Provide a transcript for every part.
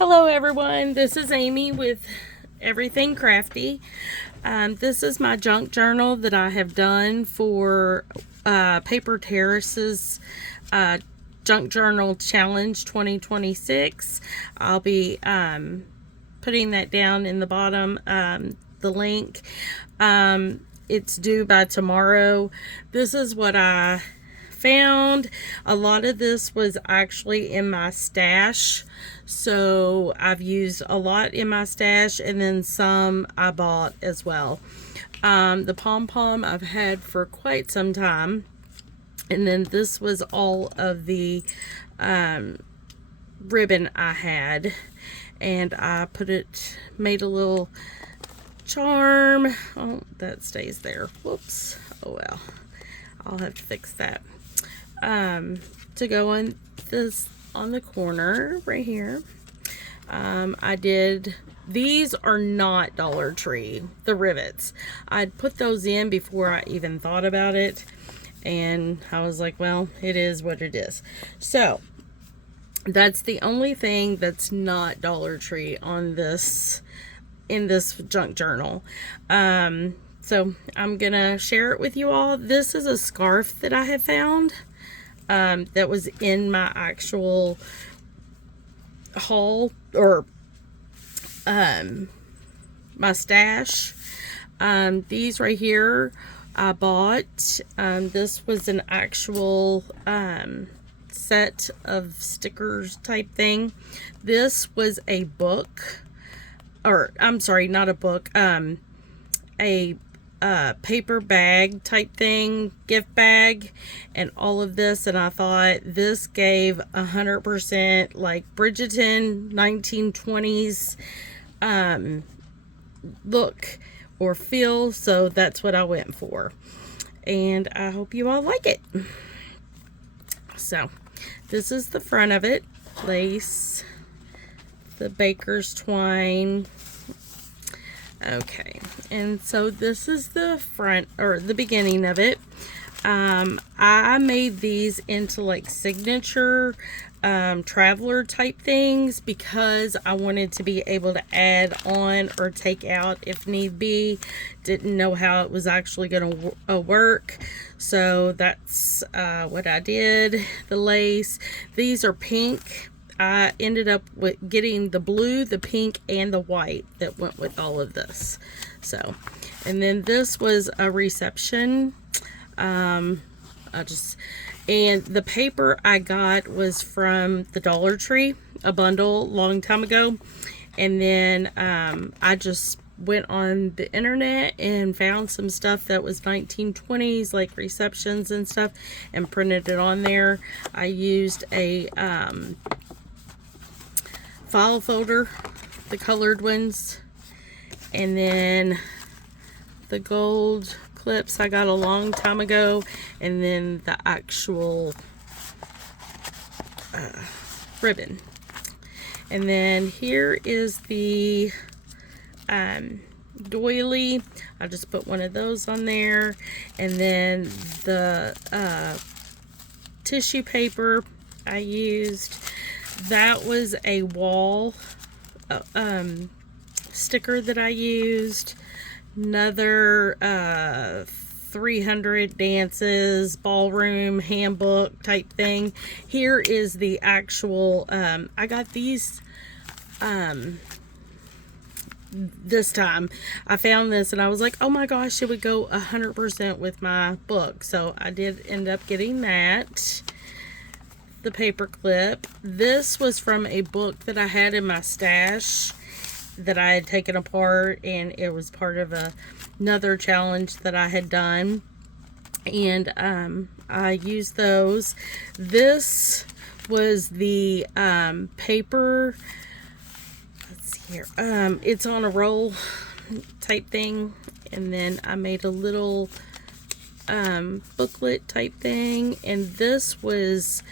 Hello everyone, this is Amy with Everything Crafty. This is my junk journal that I have done for Paper Terrace's Junk Journal Challenge 2026. I'll be putting that down in the bottom, the link. It's due by tomorrow. This is what I found. A lot of this was actually in my stash, so I've used a lot in my stash, and then some I bought as well. The pom-pom I've had for quite some time, and then this was all of the ribbon I had, and I made a little charm. Oh, that stays there. Whoops. Oh well, I'll have to fix that. To go on the corner right here. These are not Dollar Tree, the rivets. I'd put those in before I even thought about it, and I was like, well, it is what it is. So that's the only thing that's not Dollar Tree in this junk journal. So I'm gonna share it with you all. This is a scarf that I have found that was in my actual haul, or my stash. These right here I bought. This was an actual set of stickers type thing. This was a book, or I'm sorry, not a book, a paper bag type thing, gift bag, and all of this, and I thought this gave 100% like Bridgeton 1920s look or feel, so that's what I went for, and I hope you all like it. So this is the front of it, lace, the baker's twine. Okay, and so this is the front, or the beginning of it. I made these into like signature traveler type things because I wanted to be able to add on or take out if need be. Didn't know how it was actually going to work, so that's what I did. The lace, these are pink. I ended up with getting the blue, the pink, and the white that went with all of this. So, and then this was a reception. And the paper I got was from the Dollar Tree, a bundle long time ago. And then I just went on the internet and found some stuff that was 1920s, like receptions and stuff, and printed it on there. I used a file folder, the colored ones, and then the gold clips I got a long time ago, and then the actual ribbon. And then here is the doily. I just put one of those on there, and then the tissue paper I used. That was a wall sticker that I used. Another 300 dances, ballroom handbook type thing. Here is the actual, I got these this time. I found this and I was like, oh my gosh, it would go 100% with my book. So I did end up getting that. The paper clip. This was from a book that I had in my stash that I had taken apart, and it was part of another challenge that I had done, and I used those. This was the paper, let's see here, it's on a roll type thing, and then I made a little booklet type thing, and this was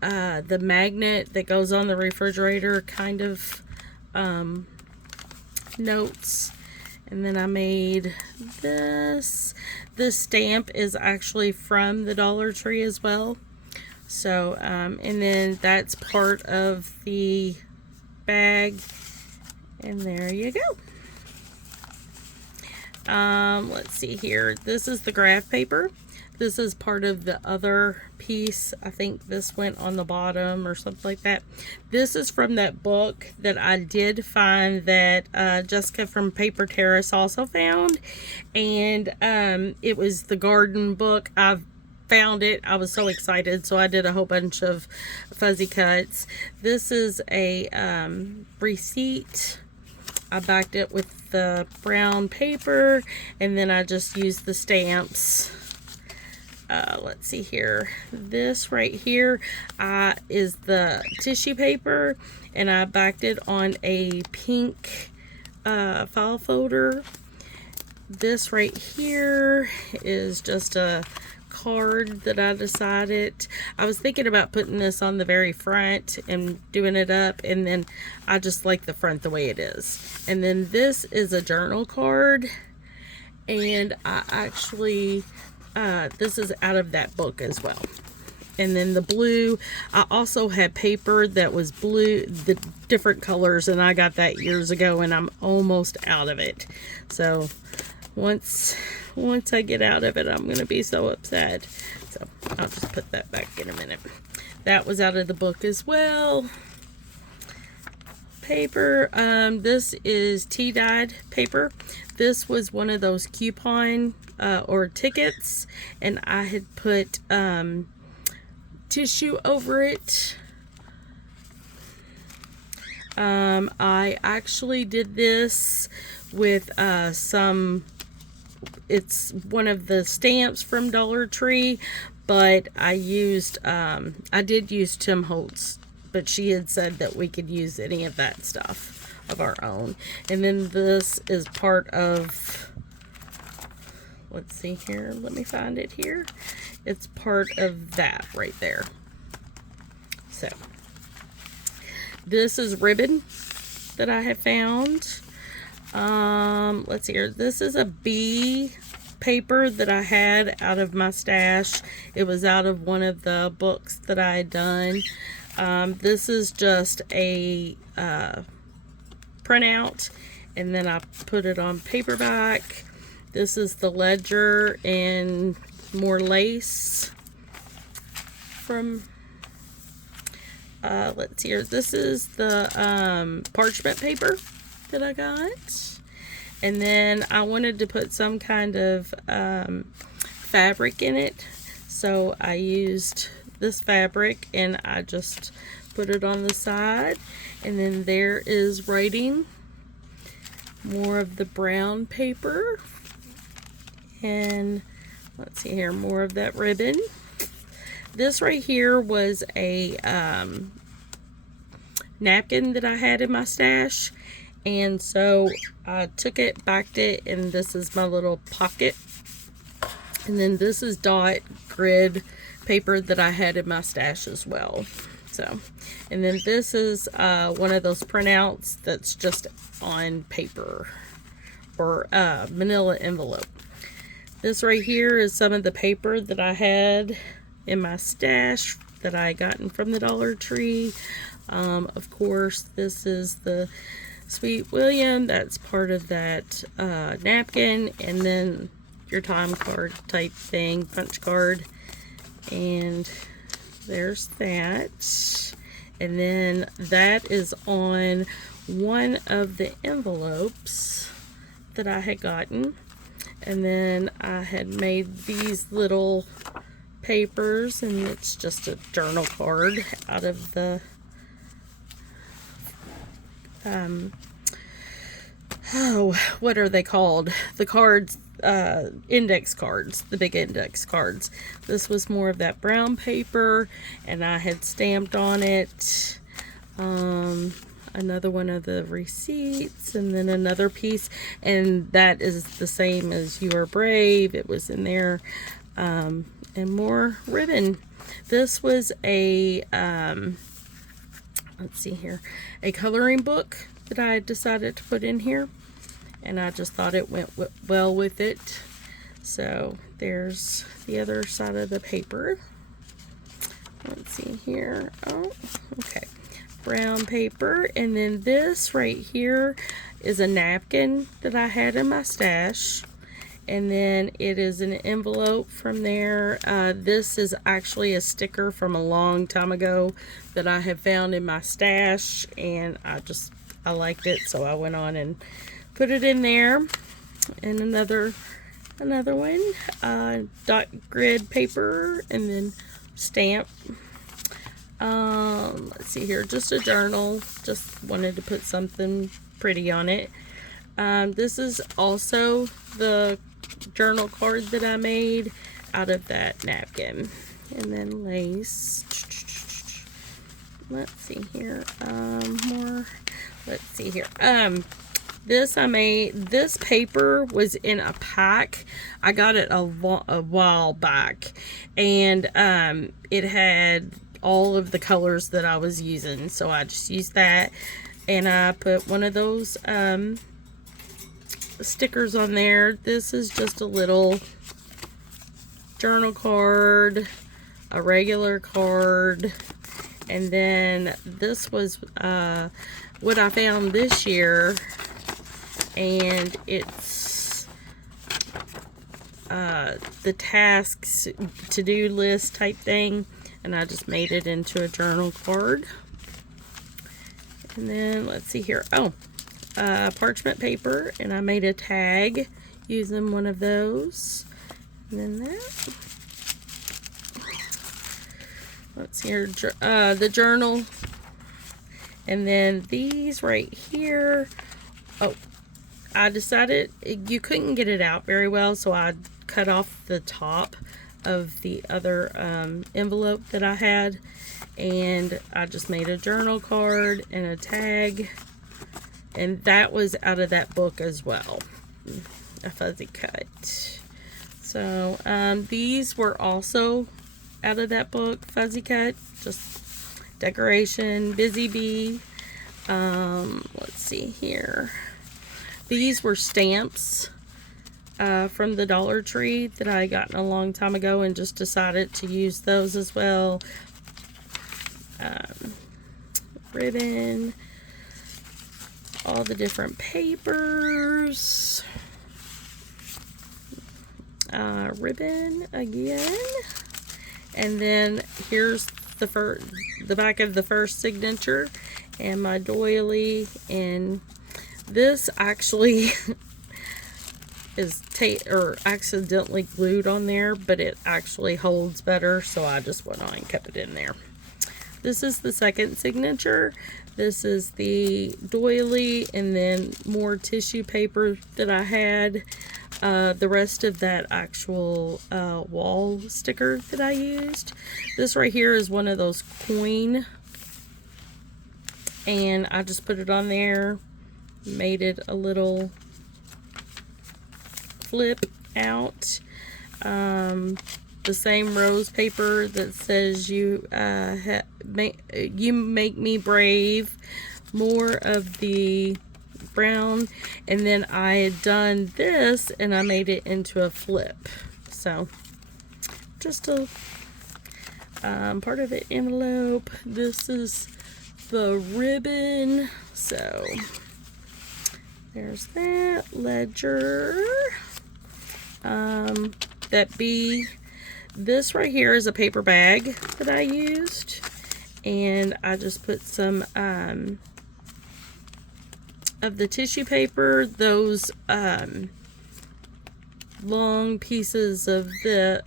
the magnet that goes on the refrigerator kind of notes. And then I made this. This stamp is actually from the Dollar Tree as well. So and then that's part of the bag. And there you go. Let's see here. This is the graph paper. This is part of the other piece. I think this went on the bottom or something like that. This is from that book that I did find that Jessica from Paper Terrace also found. And it was the garden book. I've found it. I was so excited, so I did a whole bunch of fuzzy cuts. This is a receipt. I backed it with the brown paper, and then I just used the stamps. Let's see here. This right here is the tissue paper, and I backed it on a pink file folder. This right here is just a card that I decided. I was thinking about putting this on the very front and doing it up, and then I just like the front the way it is. And then this is a journal card, and I actually this is out of that book as well. And then the blue, I also had paper that was blue, the different colors, and I got that years ago, and I'm almost out of it. So once I get out of it, I'm gonna be so upset. So I'll just put that back in a minute. That was out of the book as well. Paper, this is tea dyed paper. This was one of those coupon or tickets, and I had put tissue over it. I actually did this with it's one of the stamps from Dollar Tree, but I did use Tim Holtz, but she had said that we could use any of that stuff of our own. And then this is part of, let's see here, let me find it here. It's part of that right there. So this is ribbon that I have found. Let's see here. This is a bee paper that I had out of my stash. It was out of one of the books that I had done. This is just a printout, and then I put it on paperback. This is the ledger and more lace from let's see here. This is the parchment paper that I got, and then I wanted to put some kind of fabric in it, so I used this fabric and I just put it on the side. And then there is writing, more of the brown paper, and let's see here, more of that ribbon. This right here was a napkin that I had in my stash, and so I took it, backed it, and this is my little pocket. And then this is dot grid paper that I had in my stash as well. So, and then this is one of those printouts that's just on paper or manila envelope. This right here is some of the paper that I had in my stash that I gotten from the Dollar Tree. Of course, this is the Sweet William. That's part of that napkin, and then your time card type thing, punch card, and there's that. And then that is on one of the envelopes that I had gotten. And then I had made these little papers, and it's just a journal card out of the what are they called? The cards, index cards, the big index cards. This was more of that brown paper, and I had stamped on it another one of the receipts, and then another piece, and that is the same as You Are Brave. It was in there, and more ribbon. This was a let's see here, a coloring book that I decided to put in here, and I just thought it went well with it. So there's the other side of the paper. Let's see here. Oh, okay. brown paper. And then this right here is a napkin that I had in my stash. And then it is an envelope from there. This is actually a sticker from a long time ago that I have found in my stash, and I liked it, so I went on and put it in there. And another one, dot grid paper, and then stamp. Let's see here, just a journal. Just wanted to put something pretty on it. This is also the journal card that I made out of that napkin. And then lace. Let's see here. More. Let's see here. This paper was in a pack. I got it a while back, and it had all of the colors that I was using, so I just used that, and I put one of those stickers on there. This is just a little journal card, a regular card, and then this was what I found this year, and it's the tasks to-do list type thing, and I just made it into a journal card. And then let's see here, parchment paper, and I made a tag using one of those. And then that. Let's see here, the journal. And then these right here. Oh, I decided you couldn't get it out very well, so I cut off the top of the other envelope that I had, and I just made a journal card and a tag. And that was out of that book as well, a fuzzy cut. So these were also out of that book, fuzzy cut, just decoration, busy bee. Let's see here. These were stamps from the Dollar Tree that I got a long time ago, and just decided to use those as well. Ribbon. All the different papers, ribbon again, and then here's the back of the first signature and my doily. And this actually is accidentally glued on there, but it actually holds better, so I just went on and kept it in there. This is the second signature. This is the doily, and then more tissue paper that I had. The rest of that actual wall sticker that I used. This right here is one of those coin, and I just put it on there, made it a little flip out. The same rose paper that says you make me brave, more of the brown, and then I had done this and I made it into a flip. So just a part of it envelope. This is the ribbon, so there's that ledger. That bee. This right here is a paper bag that I used, and I just put some of the tissue paper, those long pieces of the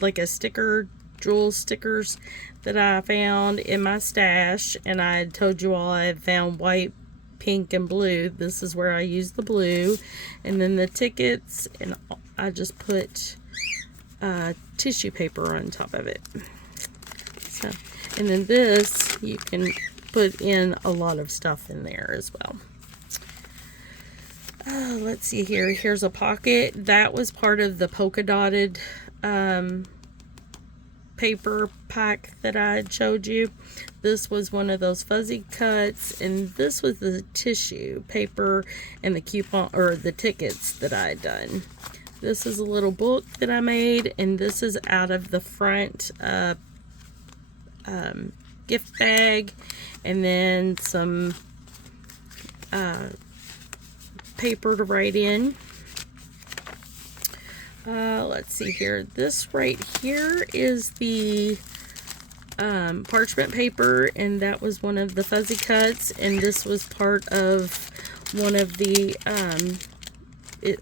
like a sticker, jewel stickers that I found in my stash, and I had told you all I had found white, pink, and blue. This is where I used the blue, and then the tickets, and I just put tissue paper on top of it. So, and then this, you can put in a lot of stuff in there as well. Let's see here. Here's a pocket. That was part of the polka dotted paper pack that I had showed you. This was one of those fuzzy cuts, and this was the tissue paper and the coupon, or the tickets that I had done. This is a little book that I made, and this is out of the front gift bag, and then some paper to write in. Let's see here. This right here is the parchment paper, and that was one of the fuzzy cuts, and this was part of one of the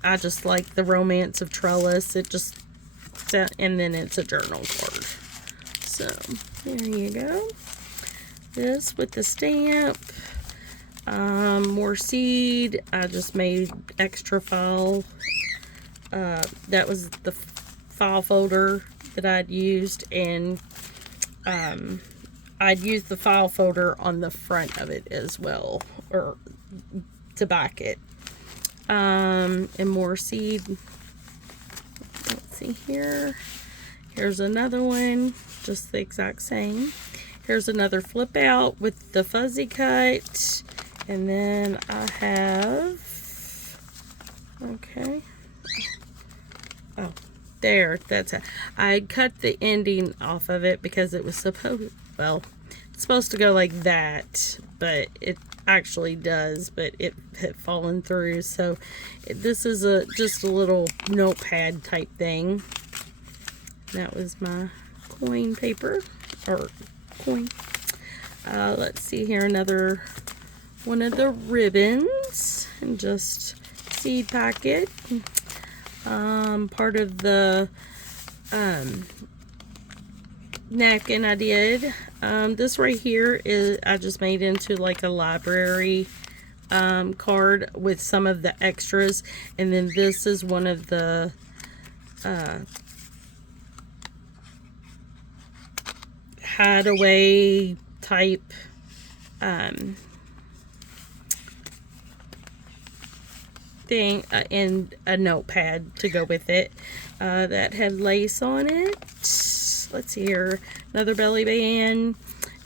I just like the Romance of Trellis. It just, and then it's a journal card. So there you go. This with the stamp. More seed. I just made extra file. That was the file folder that I'd used, and I'd used the file folder on the front of it as well, or to back it. And more seed. Let's see here. Here's another one, just the exact same. Here's another flip out with the fuzzy cut. And then I have, okay. Oh, there, that's it. I cut the ending off of it because it was supposed, well, it's supposed to go like that, but it actually does, but it had fallen through. So this is just a little notepad type thing. That was my coin paper, or coin. Let's see here, another one of the ribbons, and just seed packet. Part of the napkin I did. This right here is, I just made into like a library card with some of the extras, and then this is one of the hideaway type thing, and a notepad to go with it that had lace on it. Let's see here, another belly band.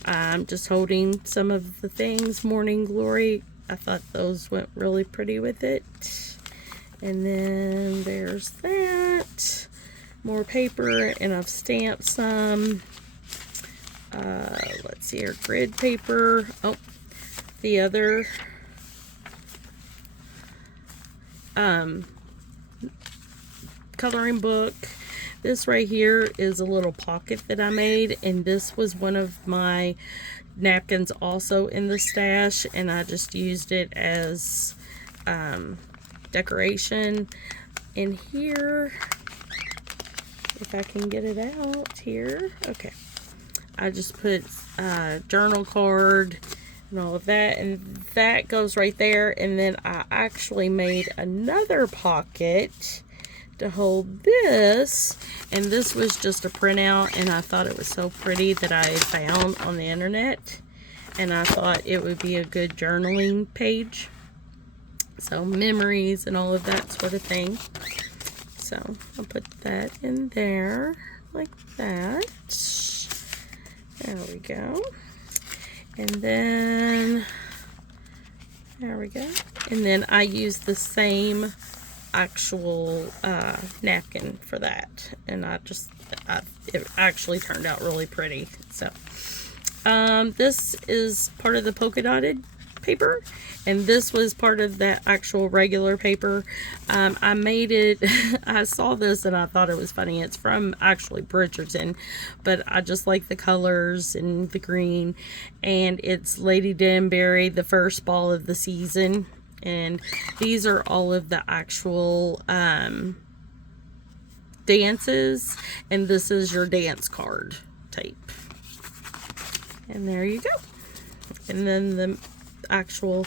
I'm just holding some of the things, Morning Glory. I thought those went really pretty with it. And then there's that. More paper, and I've stamped some. Let's see here, grid paper. Oh, the other coloring book. This right here is a little pocket that I made, and this was one of my napkins also in the stash, and I just used it as decoration. In here, if I can get it out here, okay, I just put journal card and all of that, and that goes right there. And then I actually made another pocket to hold this, and this was just a printout, and I thought it was so pretty that I found on the internet, and I thought it would be a good journaling page, so memories and all of that sort of thing. So I'll put that in there like that. There we go. And then there we go. And then I use the same actual napkin for that, and it actually turned out really pretty. So this is part of the polka dotted paper, and this was part of that actual regular paper. I made it I saw this and I thought it was funny. It's from actually Bridgeton, but I just like the colors and the green, and it's Lady Danbury, the first ball of the season. And these are all of the actual dances, and this is your dance card tape. And there you go. And then the actual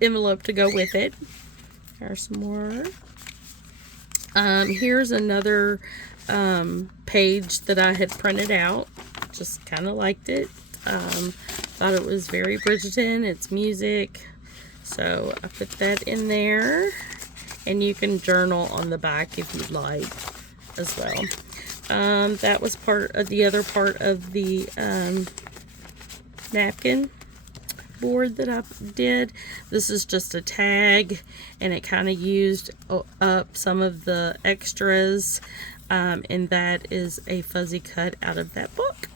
envelope to go with it. There's some more. Here's another page that I had printed out. Just kind of liked it. Thought it was very Bridgeton. It's music, so I put that in there, and you can journal on the back if you'd like as well. That was part of the other part of the napkin board that I did. This is just a tag, and it kind of used up some of the extras. and that is a fuzzy cut out of that book.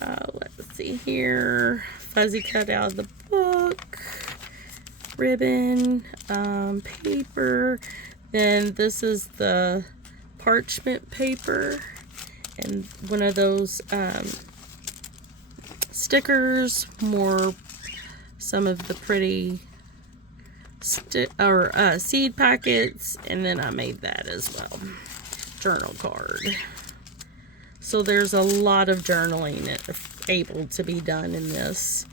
Let's see here, fuzzy cut out of the book, ribbon, paper. Then this is the parchment paper, and one of those stickers, some of the pretty seed packets, and then I made that as well. Journal card. So there's a lot of journaling able to be done in this.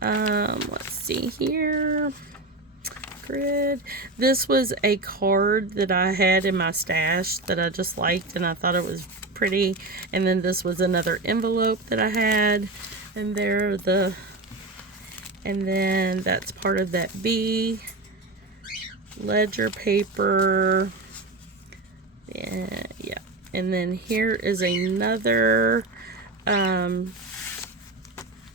Let's see here. Grid. This was a card that I had in my stash that I just liked, and I thought it was pretty. And then this was another envelope that I had, and and then that's part of that B. Ledger paper. Yeah. And then here is another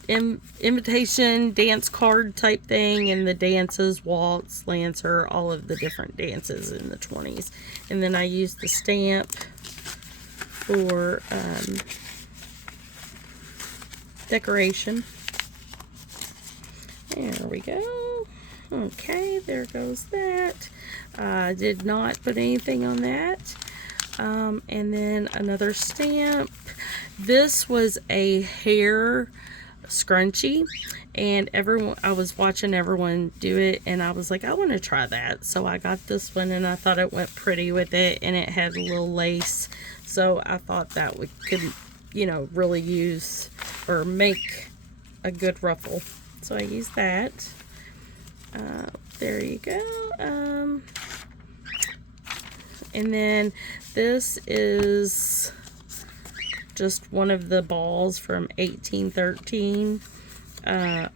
invitation dance card type thing, and the dances, waltz, lancer, all of the different dances in the 20s. And then I used the stamp for decoration. There we go. Okay, there goes that. I did not put anything on that. And then another stamp. This was a hair scrunchie, and I was watching everyone do it, and I was like, I want to try that. So I got this one, and I thought it went pretty with it, and it had a little lace. So I thought that could, really use or make a good ruffle. So I used that. There you go. And then this is just one of the balls from 1813.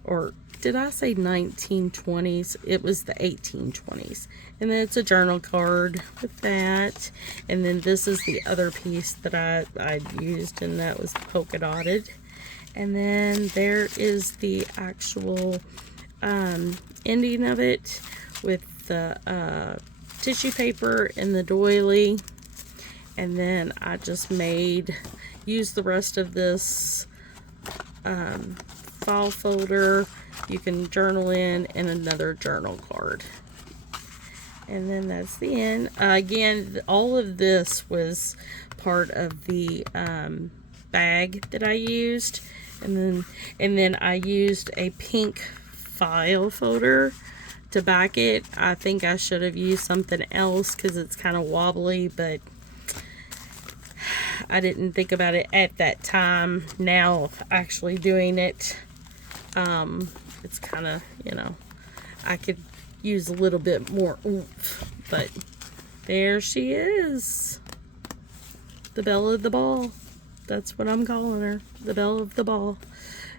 Or did I say 1920s? It was the 1820s. And then it's a journal card with that. And then this is the other piece that I used, and that was polka dotted. And then there is the actual ending of it with the tissue paper and the doily. And then I just used the rest of this file folder. You can journal in, and another journal card. And then that's the end. Again, all of this was part of the bag that I used. And then I used a pink file folder to back it. I think I should have used something else because it's kind of wobbly, but I didn't think about it at that time. Now actually doing it, it's kind of, I could use a little bit more oomph. But there she is, the Belle of the Ball. That's what I'm calling her, the Belle of the Ball.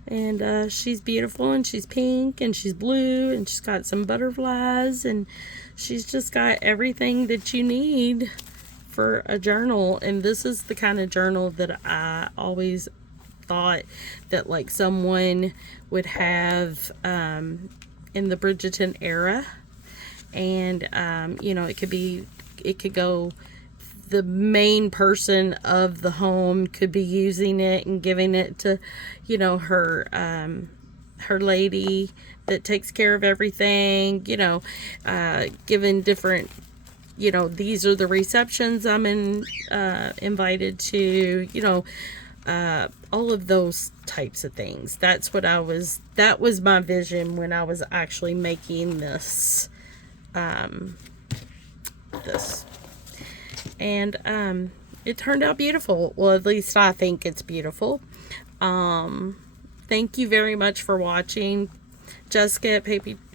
And she's beautiful, and she's pink, and she's blue, and she's got some butterflies, and she's just got everything that you need for a journal. And this is the kind of journal that I always thought that like someone would have in the Bridgeton era. And it could go, the main person of the home could be using it and giving it to her lady that takes care of everything, giving different, these are the receptions I'm invited to, all of those types of things. That was my vision when I was actually making this, and it turned out beautiful. Well, at least I think it's beautiful. Thank you very much for watching. Jessica at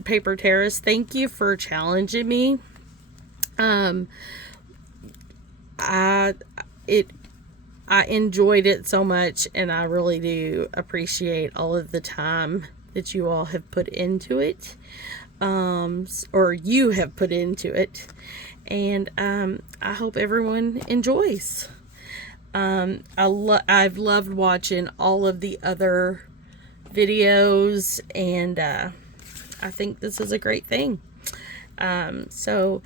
Paper Terrace, thank you for challenging me. I enjoyed it so much, and I really do appreciate all of the time that you all have put into it, or you have put into it. And I hope everyone enjoys. I've loved watching all of the other videos, and I think this is a great thing. So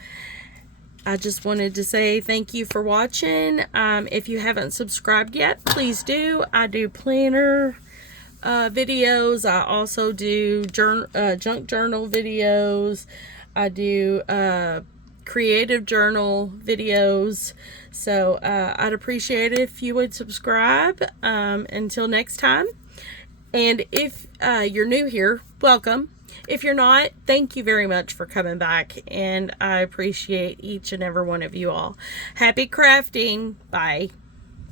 I just wanted to say thank you for watching. If you haven't subscribed yet, please do. I do planner videos. I also do junk journal videos. I do creative journal videos. So I'd appreciate it if you would subscribe. Until next time. And if you're new here, welcome. If you're not, thank you very much for coming back. And I appreciate each and every one of you all. Happy crafting. Bye.